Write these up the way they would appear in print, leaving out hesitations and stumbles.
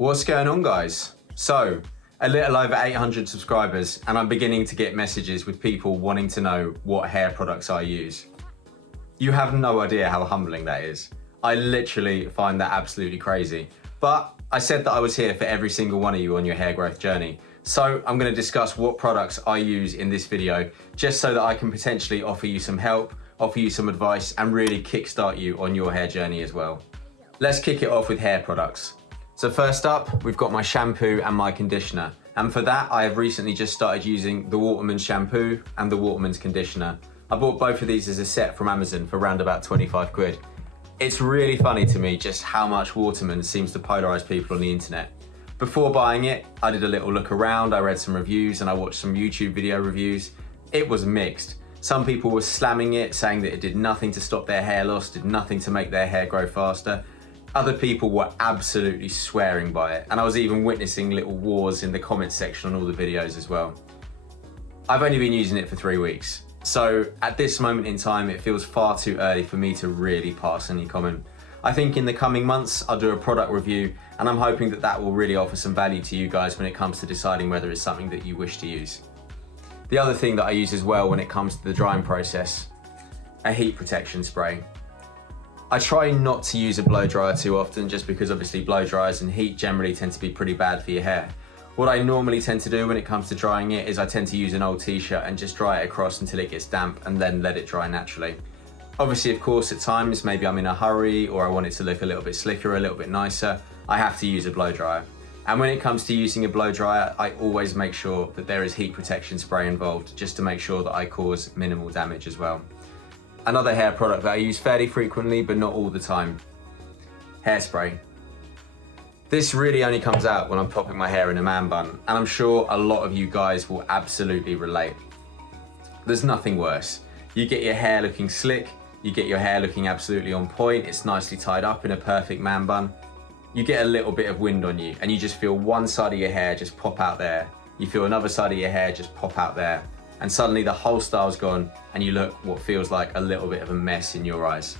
What's going on, guys? So, a little over 800 subscribers, and I'm beginning to get messages with people wanting to know what hair products I use. You have no idea how humbling that is. I literally find that absolutely crazy. But I said that I was here for every single one of you on your hair growth journey. So I'm going to discuss what products I use in this video, just so that I can potentially offer you some help, offer you some advice, and really kickstart you on your hair journey as well. Let's kick it off with hair products. So first up, we've got my shampoo and my conditioner. And for that, I have recently just started using the Waterman's shampoo and the Waterman's conditioner. I bought both of these as a set from Amazon for around about 25 quid. It's really funny to me just how much Waterman's seems to polarize people on the internet. Before buying it, I did a little look around, I read some reviews and I watched some YouTube video reviews. It was mixed. Some people were slamming it, saying that it did nothing to stop their hair loss, did nothing to make their hair grow faster. Other people were absolutely swearing by it, and I was even witnessing little wars in the comments section on all the videos as well. I've only been using it for 3 weeks, so at this moment in time it feels far too early for me to really pass any comment. I think in the coming months I'll do a product review, and I'm hoping that that will really offer some value to you guys when it comes to deciding whether it's something that you wish to use. The other thing that I use as well when it comes to the drying process, a heat protection spray. I try not to use a blow dryer too often, just because obviously blow dryers and heat generally tend to be pretty bad for your hair. What I normally tend to do when it comes to drying it is I tend to use an old t-shirt and just dry it across until it gets damp and then let it dry naturally. Obviously, of course, at times maybe I'm in a hurry or I want it to look a little bit slicker, a little bit nicer, I have to use a blow dryer. And when it comes to using a blow dryer, I always make sure that there is heat protection spray involved, just to make sure that I cause minimal damage as well. Another hair product that I use fairly frequently, but not all the time, Hairspray. This really only comes out when I'm popping my hair in a man bun, and I'm sure a lot of you guys will absolutely relate. There's nothing worse. You get your hair looking slick, you get your hair looking absolutely on point, it's nicely tied up in a perfect man bun. You get a little bit of wind on you, and you just feel one side of your hair just pop out there. You feel another side of your hair just pop out there. And suddenly the whole style's gone and you look what feels like a little bit of a mess in your eyes.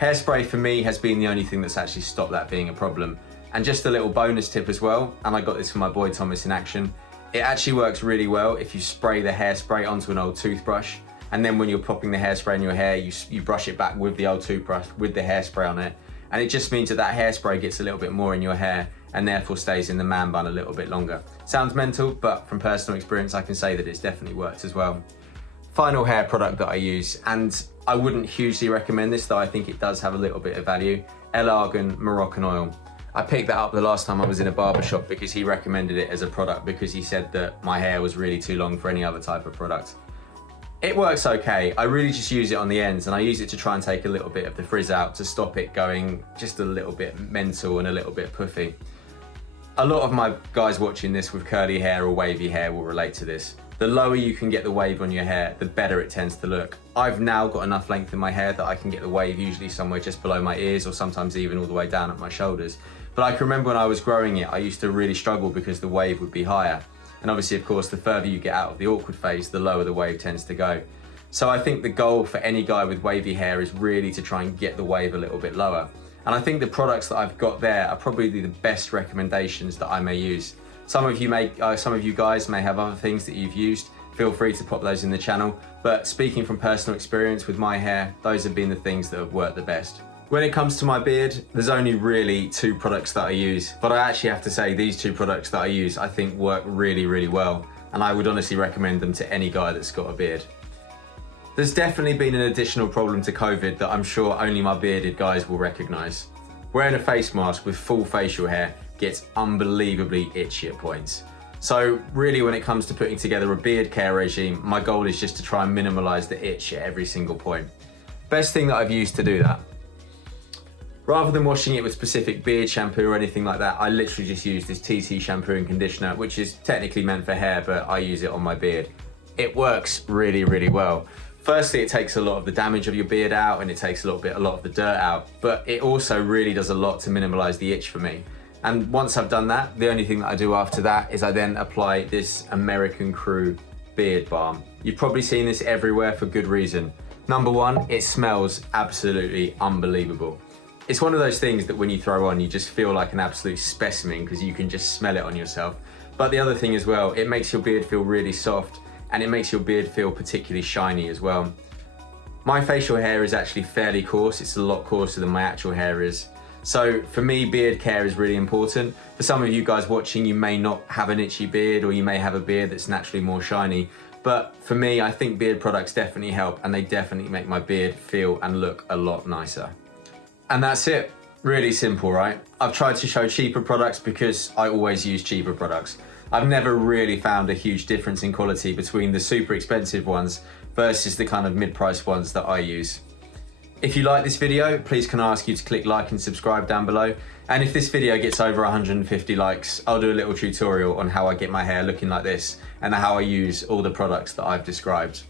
Hairspray for me has been the only thing that's actually stopped that being a problem. And just a little bonus tip as well, and I got this from my boy Thomas in action, it actually works really well if you spray the hairspray onto an old toothbrush, and then when you're popping the hairspray in your hair, you brush it back with the old toothbrush with the hairspray on it. And it just means that that hairspray gets a little bit more in your hair and therefore stays in the man bun a little bit longer. Sounds mental, but from personal experience, I can say that it's definitely worked as well. Final hair product that I use, and I wouldn't hugely recommend this, though I think it does have a little bit of value, El Argan Moroccan Oil. I picked that up the last time I was in a barber shop because he recommended it as a product because he said that my hair was really too long for any other type of product. It works okay. I really just use it on the ends, and I use it to try and take a little bit of the frizz out to stop it going just a little bit mental and a little bit puffy. A lot of my guys watching this with curly hair or wavy hair will relate to this. The lower you can get the wave on your hair, the better it tends to look. I've now got enough length in my hair that I can get the wave usually somewhere just below my ears, or sometimes even all the way down at my shoulders. But I can remember when I was growing it, I used to really struggle because the wave would be higher. And obviously, of course, the further you get out of the awkward phase, the lower the wave tends to go. So I think the goal for any guy with wavy hair is really to try and get the wave a little bit lower. And I think the products that I've got there are probably the best recommendations that I may use. Some of you guys may have other things that you've used. Feel free to pop those in the channel. But speaking from personal experience with my hair, those have been the things that have worked the best. When it comes to my beard, there's only really 2 products that I use, but I actually have to say these 2 products that I use I think work really, really well, and I would honestly recommend them to any guy that's got a beard. There's definitely been an additional problem to COVID that I'm sure only my bearded guys will recognise. Wearing a face mask with full facial hair gets unbelievably itchy at points. So really, when it comes to putting together a beard care regime, my goal is just to try and minimise the itch at every single point. Best thing that I've used to do that. Rather than washing it with specific beard shampoo or anything like that, I literally just use this TT shampoo and conditioner, which is technically meant for hair, but I use it on my beard. It works really, really well. Firstly, it takes a lot of the damage of your beard out, and it takes a lot of the dirt out, but it also really does a lot to minimize the itch for me. And once I've done that, the only thing that I do after that is I then apply this American Crew beard balm. You've probably seen this everywhere for good reason. Number one, it smells absolutely unbelievable. It's one of those things that when you throw on, you just feel like an absolute specimen because you can just smell it on yourself. But the other thing as well, it makes your beard feel really soft and it makes your beard feel particularly shiny as well. My facial hair is actually fairly coarse. It's a lot coarser than my actual hair is. So for me, beard care is really important. For some of you guys watching, you may not have an itchy beard or you may have a beard that's naturally more shiny. But for me, I think beard products definitely help and they definitely make my beard feel and look a lot nicer. And that's it. Really simple, right? I've tried to show cheaper products because I always use cheaper products. I've never really found a huge difference in quality between the super expensive ones versus the kind of mid-priced ones that I use. If you like this video, please can I ask you to click like and subscribe down below. And if this video gets over 150 likes, I'll do a little tutorial on how I get my hair looking like this and how I use all the products that I've described.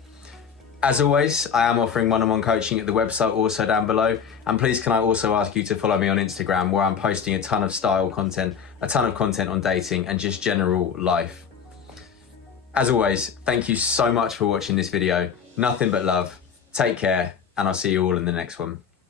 As always, I am offering one-on-one coaching at the website also down below. And please can I also ask you to follow me on Instagram where I'm posting a ton of style content, a ton of content on dating and just general life. As always, thank you so much for watching this video. Nothing but love. Take care, and I'll see you all in the next one.